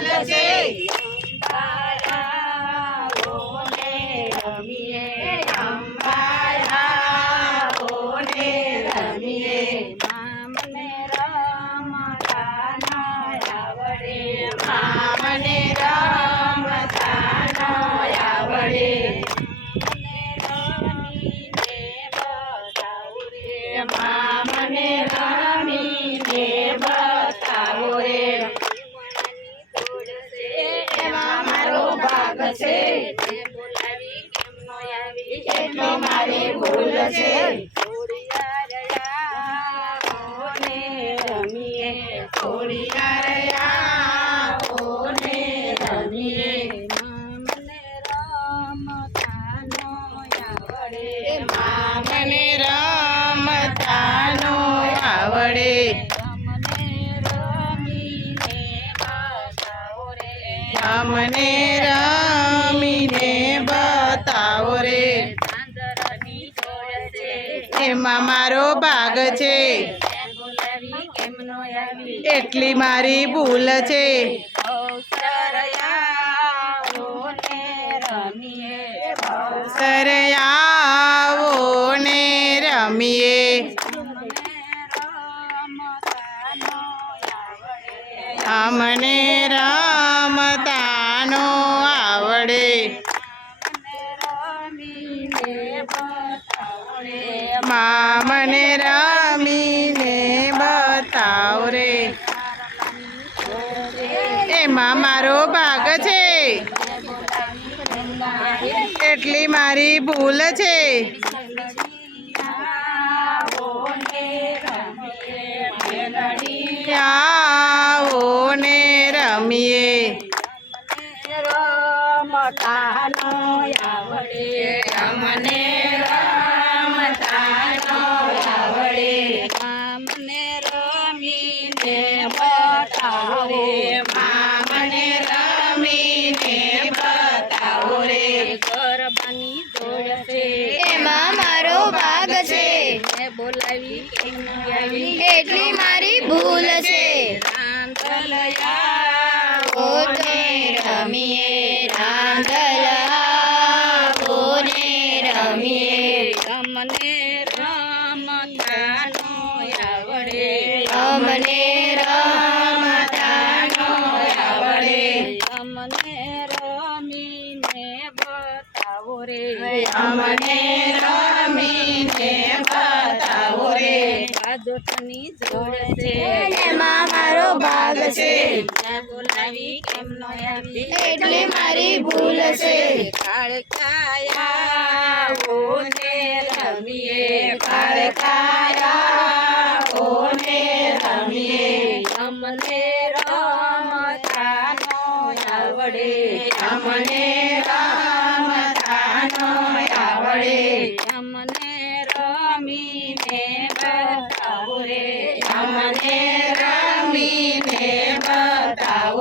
ભૂલ છે? બોલાવી કેમ નો આવી એટલી મારી ભૂલ છે મને રમતા નો આવડે. રમીને બતાવો એમાં મારો ભાગ છે. એટલી મારી ભૂલ છે. અવસરયાઓને રમીએ. સર આવો ને રમીએ. અમને રમતાનો આવડે. મને રમીને બતાવ રે. એમાં મારો ભાગ છે. એટલી મારી ભૂલ છે. રમીને બતાવો રે મામને રમીને બતાવો રે. ગરબાની જોડ છે. એમાં મારો ભાગ છે. મેં બોલાવી એટલી મારી ભૂલ છે. રાંધલયા ઓને રમીએ રાંધલ ઓને રમીએ. તમને રમતાનો અમને રમીને બતાવો રે રાજોટની જોડ છે. એમાં મારો ભાગ છે. બોલાવી કેમ ન આવી? એટલી મારી ભૂલ છે. કાળકાયાઓને રમીએ. કાળકાયાઓને રમીએ. અમને રમતાનો આવડે. અમને રમીને બતાવો રે અમને રમીને બતાવો